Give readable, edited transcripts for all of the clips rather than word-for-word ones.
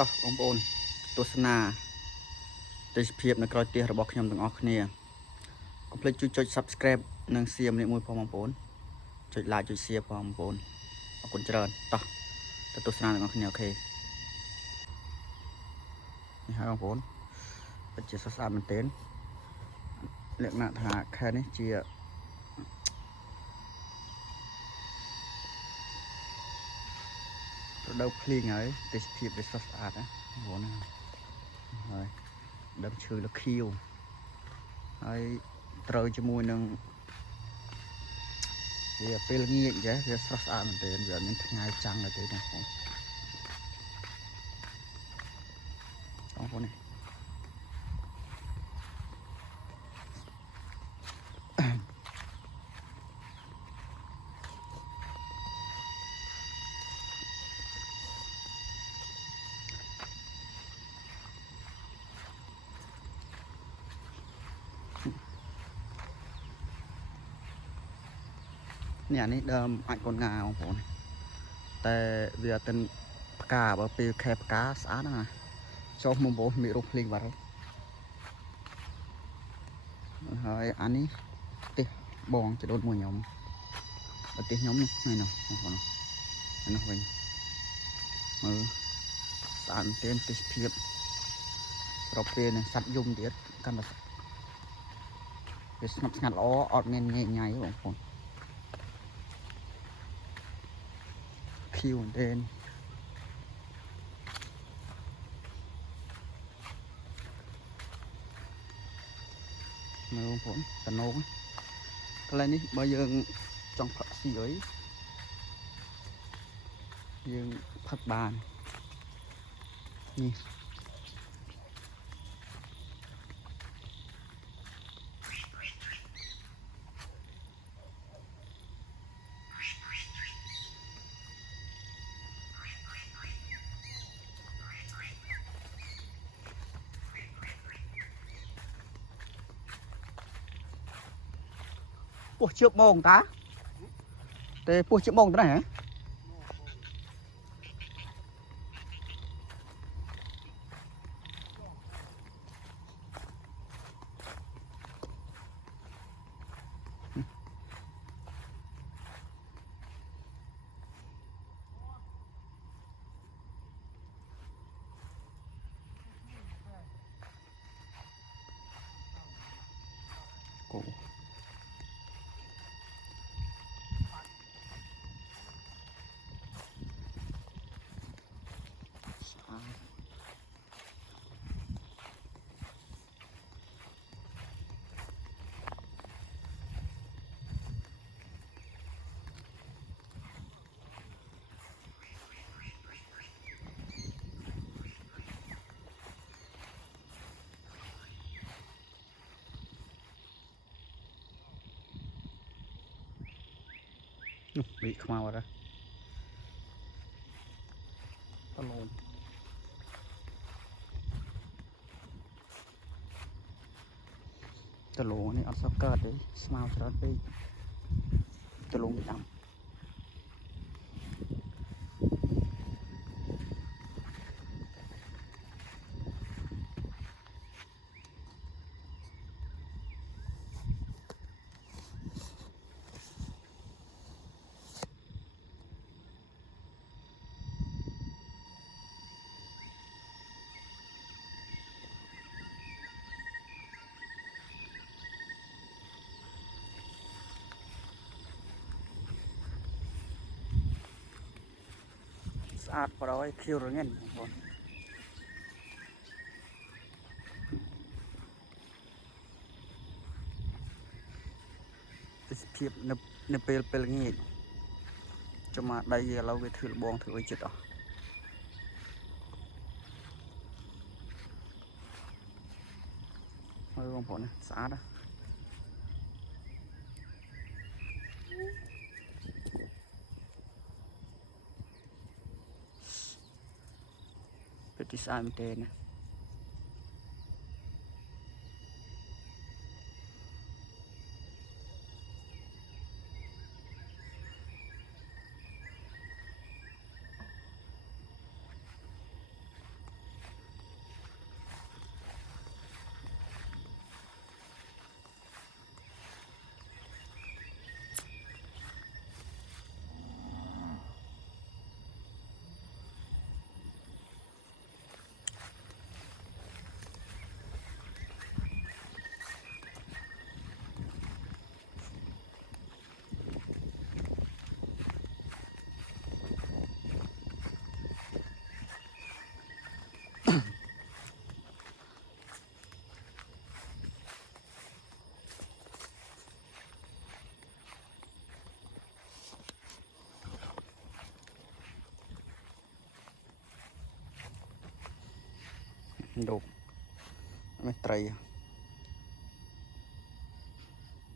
តោះបងប្អូនទស្សនាទេសភាពនៅក្រោយផ្ទះរបស់ខ្ញុំទាំងអស់គ្នាកុំភ្លេចជួយចុច Subscribe និង Share ម្នាក់មួយផងបងប្អូនចុច Like ចុច Share ផងបងប្អូនអរគុណច្រើនតោះទៅទស្សនាទាំងអស់គ្នាអូខេនេះហើយបងប្អូនពិតជាស្រស់ស្អាតមែនទែនលក្ខណៈថាខេត្តនេះជារដូវភ្លៀងហើយទេសភាពវាស្រស់ស្អាតណាបងប្អូនណាហើយដើមឈើលខៀវហើយត្រូវជាមួយនឹងវាពេលល្ងាចចេះវាស្រស់ស្អាតមែនទែនវាអត់មានថ្ងៃចាំងទេទេបងប្អូននេះអានេះដើមអាចកូនងាបងប្អូនតែវាអត់ទាំងផ្កាបើពេលខែផ្កាស្អាតណាចូលមកបងមានរូបភ្លេងបាត់ហើយអានេះផ្ទះបងចដូនមួយខ្ញុំផ្ទះខ្ញុំនេះហ្នឹងបងប្អូនអានោះវិញមើលស្អាតមែនទេសភាពប្រពេលនឹងសัตว์យំទៀតកាន់តែវាស្ងប់ស្ងាត់ល្អអត់មានញ៉ៃញ៉ៃបងប្អូនខៀវមែនទែនមើលបងប្អូនតំណងកន្លែងនេះបើយើងចង់ផឹកស៊ីអីយើងផឹកបាននេះពោះជឿបម៉ងតាតែពោះជឿបម៉ងតាហ៎គោbịខ្មៅអត់តឡូនតឡូននេះអត់សោះកើតទេស្មៅច្រើនពេកតឡូនដាំស្អាតបរយខៀវរងាន់បងប្អូនទេសភាពនៅពេលល្ងាចចាំមកដៃឥឡូវវាធ្វើលបងធ្វើអីចិត្តអស់មើលបងប្អូនណាស្អាតណាពិតជាស្អាតមែនទែនណា đục mấy tray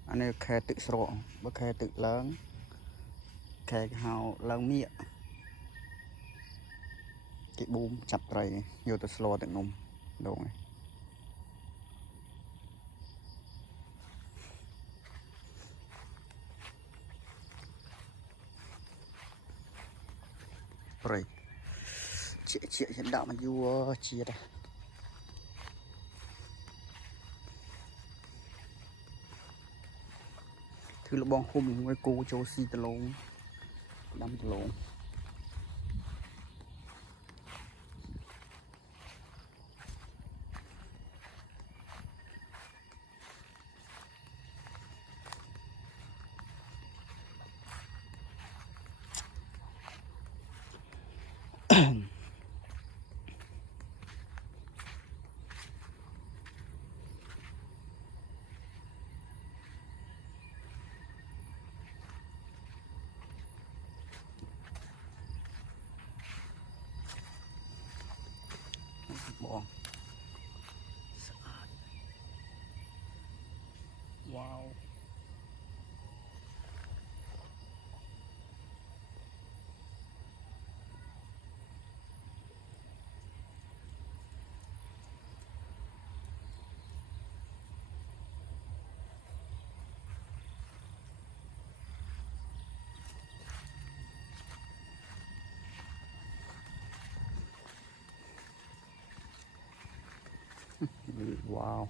anh ấy khe tự sọ bữa khe tự lớn khe hào lớn mía cái bùm chặt tray vô từ slo tự nôm đồ này rồi chị hiện đạo mà vua chia đây thứ là bong khum với cô châu si tờ lông đâm tờ lông bong wow wow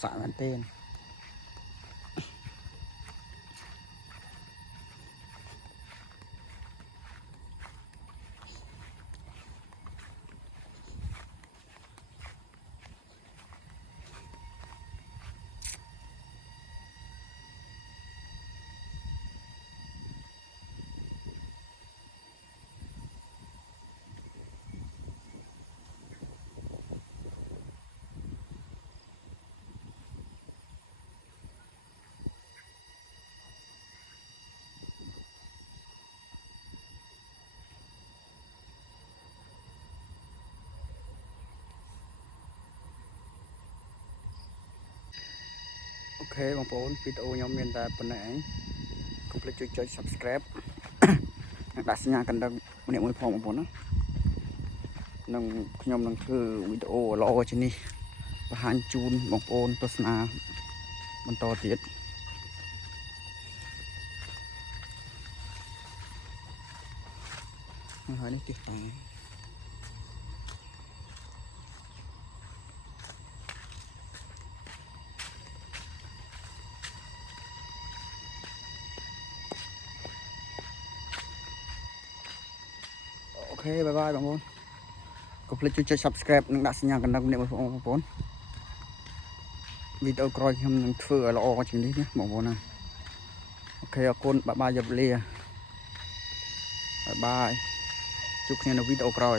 sạ lên tên okបងប្អូនវីដេអូខ្ញុំមានតែប៉ុណ្ណេះឯងកុំភ្លេចជួយចុច subscribe និងដាក់សញ្ញាកណ្ដឹងម្នាក់មួយផងបងប្អូនណានឹងខ្ញុំនឹងធ្វើវីដេអូល្អជាងនេះបង្ហាញជូនបងប្អូនទស្សនាបន្តទៀតហើយនេះទីតាំងអូខេបាយបាយបងប្អូនកុំភ្លេចជួយចុច subscribe និងដាក់សញ្ញាកណ្ដឹងម្នាក់មួយផងបងប្អូនវីដេអូក្រោយខ្ញុំនឹងធ្វើឲ្យល្អជាងនេះណាបងប្អូនណាអូខេអរគុណបាយបាយយប់លាបាយបាយជួបគ្នានៅវីដេអូក្រោយ